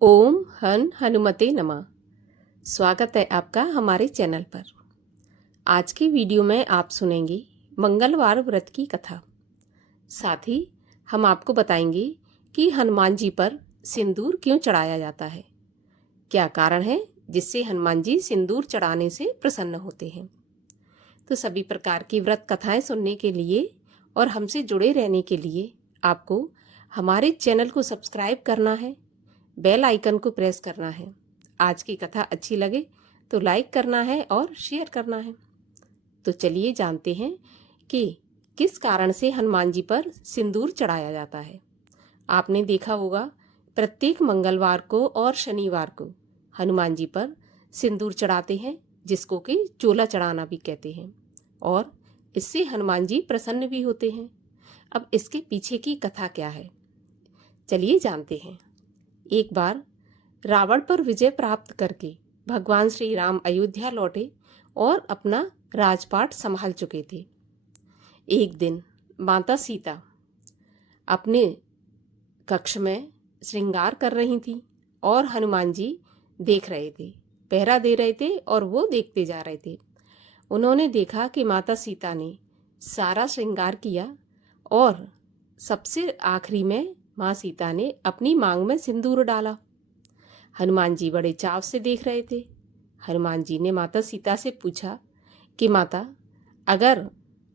ओम हनुमते नमः। स्वागत है आपका हमारे चैनल पर। आज की वीडियो में आप सुनेंगे मंगलवार व्रत की कथा। साथ ही हम आपको बताएंगे कि हनुमान जी पर सिंदूर क्यों चढ़ाया जाता है, क्या कारण है जिससे हनुमान जी सिंदूर चढ़ाने से प्रसन्न होते हैं। तो सभी प्रकार की व्रत कथाएं सुनने के लिए और हमसे जुड़े रहने के लिए आपको हमारे चैनल को सब्सक्राइब करना है, बेल आइकन को प्रेस करना है। आज की कथा अच्छी लगे तो लाइक करना है और शेयर करना है। तो चलिए जानते हैं कि किस कारण से हनुमान जी पर सिंदूर चढ़ाया जाता है। आपने देखा होगा प्रत्येक मंगलवार को और शनिवार को हनुमान जी पर सिंदूर चढ़ाते हैं, जिसको कि चोला चढ़ाना भी कहते हैं, और इससे हनुमान जी प्रसन्न भी होते हैं। अब इसके पीछे की कथा क्या है, चलिए जानते हैं। एक बार रावण पर विजय प्राप्त करके भगवान श्री राम अयोध्या लौटे और अपना राजपाट संभाल चुके थे। एक दिन माता सीता अपने कक्ष में श्रृंगार कर रही थी और हनुमान जी देख रहे थे, पहरा दे रहे थे और वो देखते जा रहे थे। उन्होंने देखा कि माता सीता ने सारा श्रृंगार किया और सबसे आखिरी में माँ सीता ने अपनी मांग में सिंदूर डाला। हनुमान जी बड़े चाव से देख रहे थे। हनुमान जी ने माता सीता से पूछा कि माता, अगर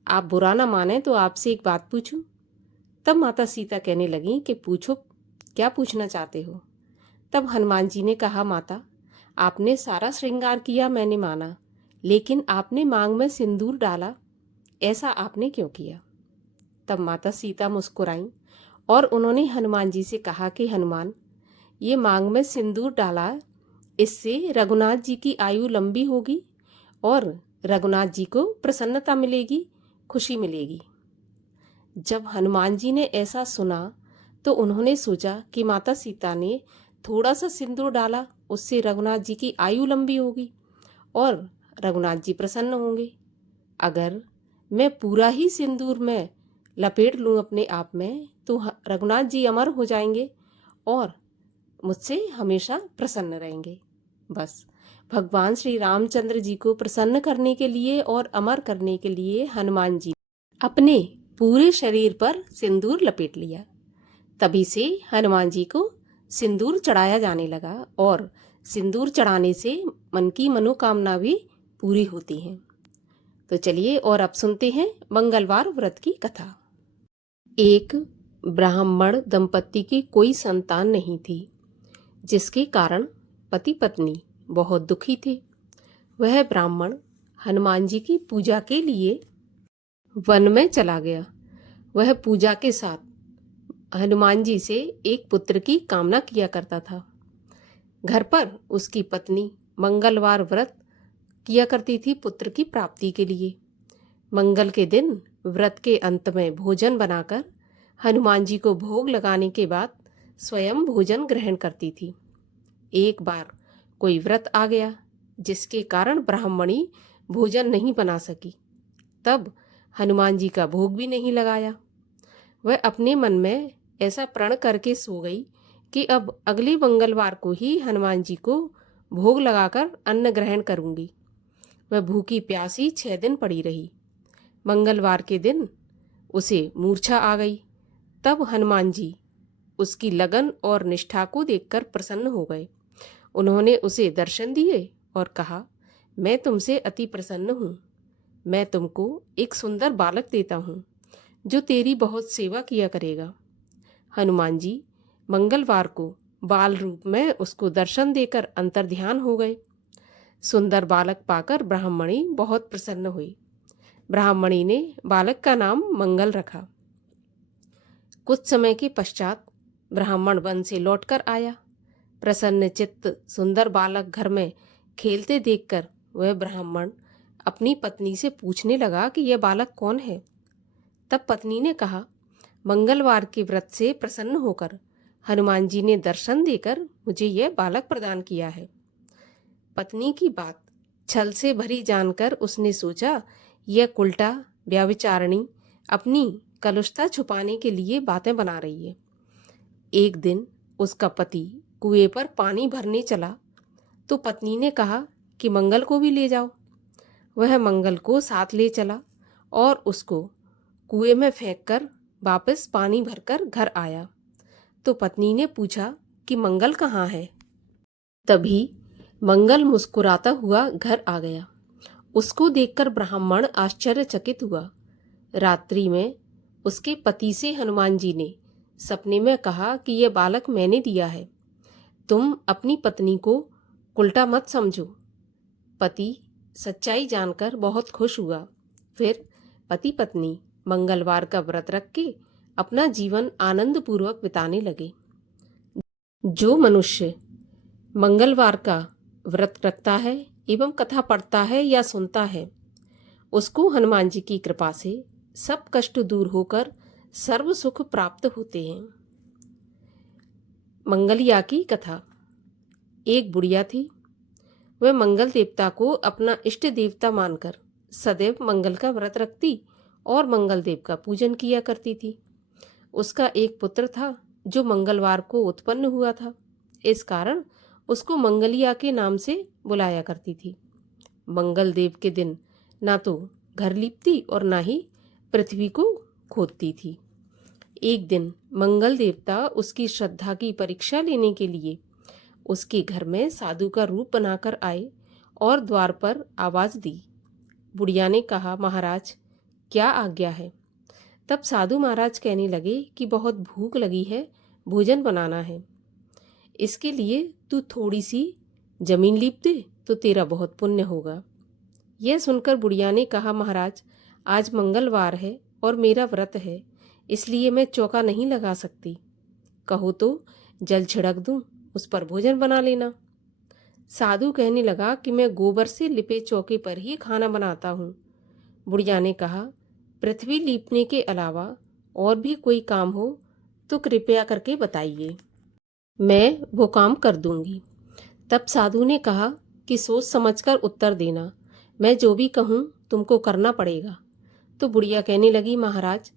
आप बुरा ना माने तो आपसे एक बात पूछूं। तब माता सीता कहने लगी कि पूछो, क्या पूछना चाहते हो। तब हनुमान जी ने कहा, माता, आपने सारा श्रृंगार किया, मैंने माना, लेकिन आपने मांग में सिंदूर डाला, ऐसा आपने क्यों किया। तब माता सीता मुस्कुराईं और उन्होंने हनुमान जी से कहा कि हनुमान, ये मांग में सिंदूर डाला, इससे रघुनाथ जी की आयु लंबी होगी और रघुनाथ जी को प्रसन्नता मिलेगी, खुशी मिलेगी। जब हनुमान जी ने ऐसा सुना तो उन्होंने सोचा कि माता सीता ने थोड़ा सा सिंदूर डाला, उससे रघुनाथ जी की आयु लंबी होगी और रघुनाथ जी प्रसन्न होंगे। अगर मैं पूरा ही सिंदूर में लपेट लूँ अपने आप में तो रघुनाथ जी अमर हो जाएंगे और मुझसे हमेशा प्रसन्न रहेंगे। बस भगवान श्री रामचंद्र जी को प्रसन्न करने के लिए और अमर करने के लिए हनुमान जी अपने पूरे शरीर पर सिंदूर लपेट लिया। तभी से हनुमान जी को सिंदूर चढ़ाया जाने लगा और सिंदूर चढ़ाने से मन की मनोकामना भी पूरी होती है। तो चलिए और अब सुनते हैं मंगलवार व्रत की कथा। एक ब्राह्मण दंपत्ति की कोई संतान नहीं थी, जिसके कारण पति पत्नी बहुत दुखी थे। वह ब्राह्मण हनुमान जी की पूजा के लिए वन में चला गया। वह पूजा के साथ हनुमान जी से एक पुत्र की कामना किया करता था। घर पर उसकी पत्नी मंगलवार व्रत किया करती थी पुत्र की प्राप्ति के लिए। मंगल के दिन व्रत के अंत में भोजन बनाकर हनुमान जी को भोग लगाने के बाद स्वयं भोजन ग्रहण करती थी। एक बार कोई व्रत आ गया जिसके कारण ब्राह्मणी भोजन नहीं बना सकी। तब हनुमान जी का भोग भी नहीं लगाया। वह अपने मन में ऐसा प्रण करके सो गई कि अब अगले मंगलवार को ही हनुमान जी को भोग लगाकर अन्न ग्रहण करूंगी। वह भूखी प्यासी 6 दिन पड़ी रही। मंगलवार के दिन उसे मूर्छा आ गई। तब हनुमान जी उसकी लगन और निष्ठा को देखकर प्रसन्न हो गए। उन्होंने उसे दर्शन दिए और कहा, मैं तुमसे अति प्रसन्न हूँ। मैं तुमको एक सुंदर बालक देता हूँ जो तेरी बहुत सेवा किया करेगा। हनुमान जी मंगलवार को बाल रूप में उसको दर्शन देकर अंतर्ध्यान हो गए। सुंदर बालक पाकर ब्राह्मणी बहुत प्रसन्न हुई। ब्राह्मणी ने बालक का नाम मंगल रखा। कुछ समय के पश्चात ब्राह्मण वन से लौटकर आया। प्रसन्न चित्त सुंदर बालक घर में खेलते देखकर वह ब्राह्मण अपनी पत्नी से पूछने लगा कि यह बालक कौन है। तब पत्नी ने कहा, मंगलवार के व्रत से प्रसन्न होकर हनुमान जी ने दर्शन देकर मुझे यह बालक प्रदान किया है। पत्नी की बात छल से भरी जानकर उसने सोचा, यह कुलटा व्यभिचारिणी अपनी कलुषता छुपाने के लिए बातें बना रही है। एक दिन उसका पति कुएं पर पानी भरने चला तो पत्नी ने कहा कि मंगल को भी ले जाओ। वह मंगल को साथ ले चला और उसको कुएं में फेंककर वापस पानी भरकर घर आया। तो पत्नी ने पूछा कि मंगल कहाँ है। तभी मंगल मुस्कुराता हुआ घर आ गया। उसको देखकर ब्राह्मण आश्चर्यचकित हुआ। रात्रि में उसके पति से हनुमान जी ने सपने में कहा कि यह बालक मैंने दिया है, तुम अपनी पत्नी को उल्टा मत समझो। पति सच्चाई जानकर बहुत खुश हुआ। फिर पति पत्नी मंगलवार का व्रत रख के अपना जीवन आनंद पूर्वक बिताने लगे। जो मनुष्य मंगलवार का व्रत रखता है एवं कथा पढ़ता है या सुनता है, उसको हनुमान जी की कृपा से सब कष्ट दूर होकर सर्व सुख प्राप्त होते हैं। मंगलिया की कथा। एक बुढ़िया थी। वह मंगल देवता को अपना इष्ट देवता मानकर सदैव मंगल का व्रत रखती और मंगल देव का पूजन किया करती थी। उसका एक पुत्र था जो मंगलवार को उत्पन्न हुआ था। इस कारण उसको मंगलिया के नाम से बुलाया करती थी। मंगल देव के दिन ना तो घर लीपती और ना ही पृथ्वी को खोदती थी। एक दिन मंगल देवता उसकी श्रद्धा की परीक्षा लेने के लिए उसके घर में साधु का रूप बनाकर आए और द्वार पर आवाज दी। बुढ़िया ने कहा, महाराज क्या आज्ञा है। तब साधु महाराज कहने लगे कि बहुत भूख लगी है, भोजन बनाना है। इसके लिए तू थोड़ी सी जमीन लीप दे तो तेरा बहुत पुण्य होगा। यह सुनकर बुढ़िया ने कहा, महाराज आज मंगलवार है और मेरा व्रत है, इसलिए मैं चौका नहीं लगा सकती। कहो तो जल छिड़क दूं, उस पर भोजन बना लेना। साधु कहने लगा कि मैं गोबर से लिपे चौके पर ही खाना बनाता हूँ। बुढ़िया ने कहा, पृथ्वी लीपने के अलावा और भी कोई काम हो तो कृपया करके बताइए, मैं वो काम कर दूंगी। तब साधु ने कहा कि सोच समझकर उत्तर देना, मैं जो भी कहूँ तुमको करना पड़ेगा। तो बुढ़िया कहने लगी, महाराज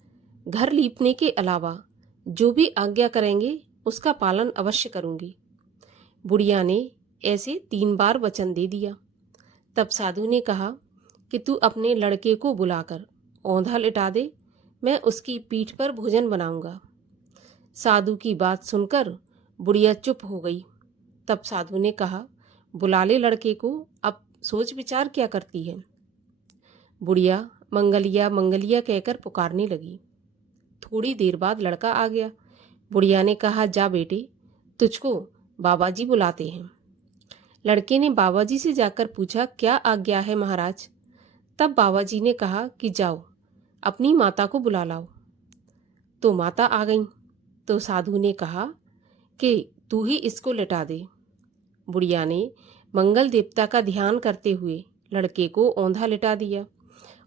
घर लीपने के अलावा जो भी आज्ञा करेंगे उसका पालन अवश्य करूंगी। बुढ़िया ने ऐसे 3 बार वचन दे दिया। तब साधु ने कहा कि तू अपने लड़के को बुलाकर औंधा लिटा दे, मैं उसकी पीठ पर भोजन बनाऊंगा। साधु की बात सुनकर बुढ़िया चुप हो गई। तब साधु ने कहा, बुला ले लड़के को, अब सोच विचार क्या करती है। बुढ़िया मंगलिया मंगलिया कहकर पुकारने लगी। थोड़ी देर बाद लड़का आ गया। बुढ़िया ने कहा, जा बेटे, तुझको बाबा जी बुलाते हैं। लड़के ने बाबा जी से जाकर पूछा, क्या आज्ञा है महाराज। तब बाबा जी ने कहा कि जाओ अपनी माता को बुला लाओ। तो माता आ गई। तो साधु ने कहा कि तू ही इसको लिटा दे। बुढ़िया ने मंगल देवता का ध्यान करते हुए लड़के को औंधा लिटा दिया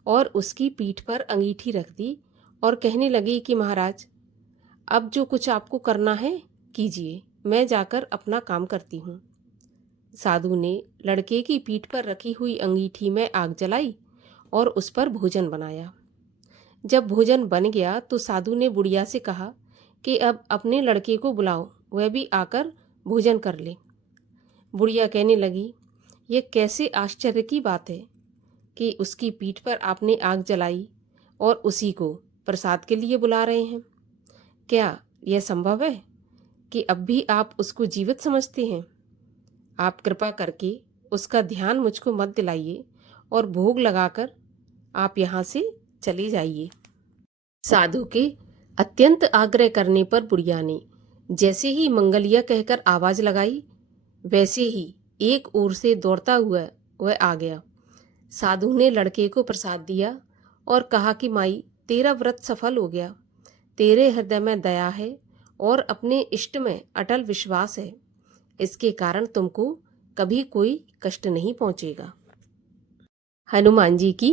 और उसकी पीठ पर अंगीठी रख दी और कहने लगी कि महाराज अब जो कुछ आपको करना है कीजिए, मैं जाकर अपना काम करती हूँ। साधु ने लड़के की पीठ पर रखी हुई अंगीठी में आग जलाई और उस पर भोजन बनाया। जब भोजन बन गया तो साधु ने बुढ़िया से कहा कि अब अपने लड़के को बुलाओ, वह भी आकर भोजन कर ले। बुढ़िया कहने लगी, ये कैसे आश्चर्य की बात है कि उसकी पीठ पर आपने आग जलाई और उसी को प्रसाद के लिए बुला रहे हैं। क्या यह संभव है कि अब भी आप उसको जीवित समझते हैं। आप कृपा करके उसका ध्यान मुझको मत दिलाइए और भोग लगाकर आप यहाँ से चले जाइए। साधु के अत्यंत आग्रह करने पर बुढ़िया ने जैसे ही मंगलिया कहकर आवाज लगाई, वैसे ही एक ओर से दौड़ता हुआ वह आ गया। साधु ने लड़के को प्रसाद दिया और कहा कि माई, तेरा व्रत सफल हो गया। तेरे हृदय में दया है और अपने इष्ट में अटल विश्वास है, इसके कारण तुमको कभी कोई कष्ट नहीं पहुंचेगा। हनुमान जी की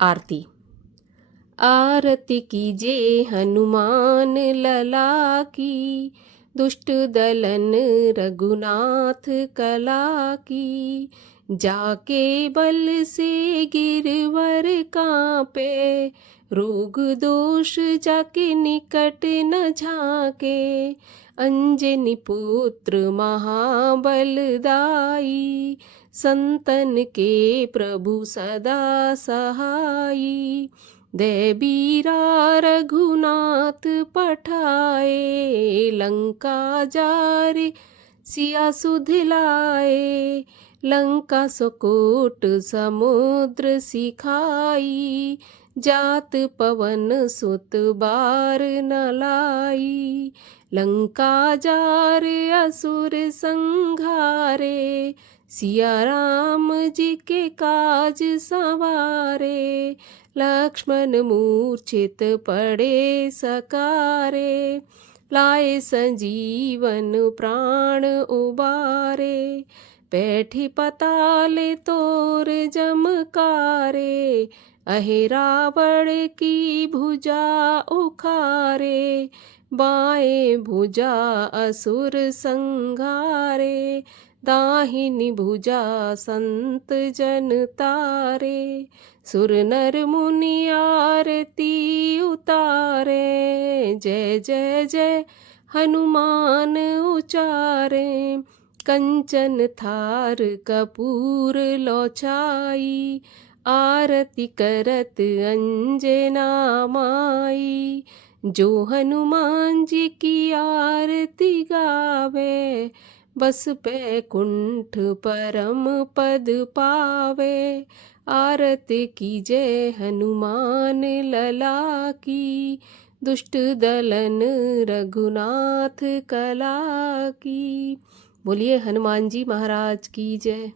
आरती। आरती कीजे हनुमान लला की, दुष्ट दलन रघुनाथ कला की। जाके बल से गिरवर कांपे, रोग दोष जाके निकट न झाके, अंजनी पुत्र महाबलदाई, संतन के प्रभु सदा सहाई। दे बीरा रघुनाथ पठाए, लंका जारे सिया सुधिलाए। लंका सुकोट समुद्र सिखाई, जात पवन सुत बार न लाई। लंका जारे असुर संघारे, सिया राम जी के काज संवारे। लक्ष्मण मूर्छित पड़े सकारे, लाए संजीवन प्राण उबारे। बैठी पताले तोर जमकारे, अहे रावण की भुजा उखारे। बाएं भुजा असुर संघारे, दाहिनी भुजा संत जन तारे। सुर नर मुनि आरती उतारे, जय जय जय हनुमान उचारे। कंचन थार कपूर लौछाई, आरती करत अंजना माई। जो हनुमान जी की आरती गावे, बस बैकुंठ परम पद पावे। आरती कीजे हनुमान लला की, दुष्ट दलन रघुनाथ कला की। बोलिए हनुमान जी महाराज की जय।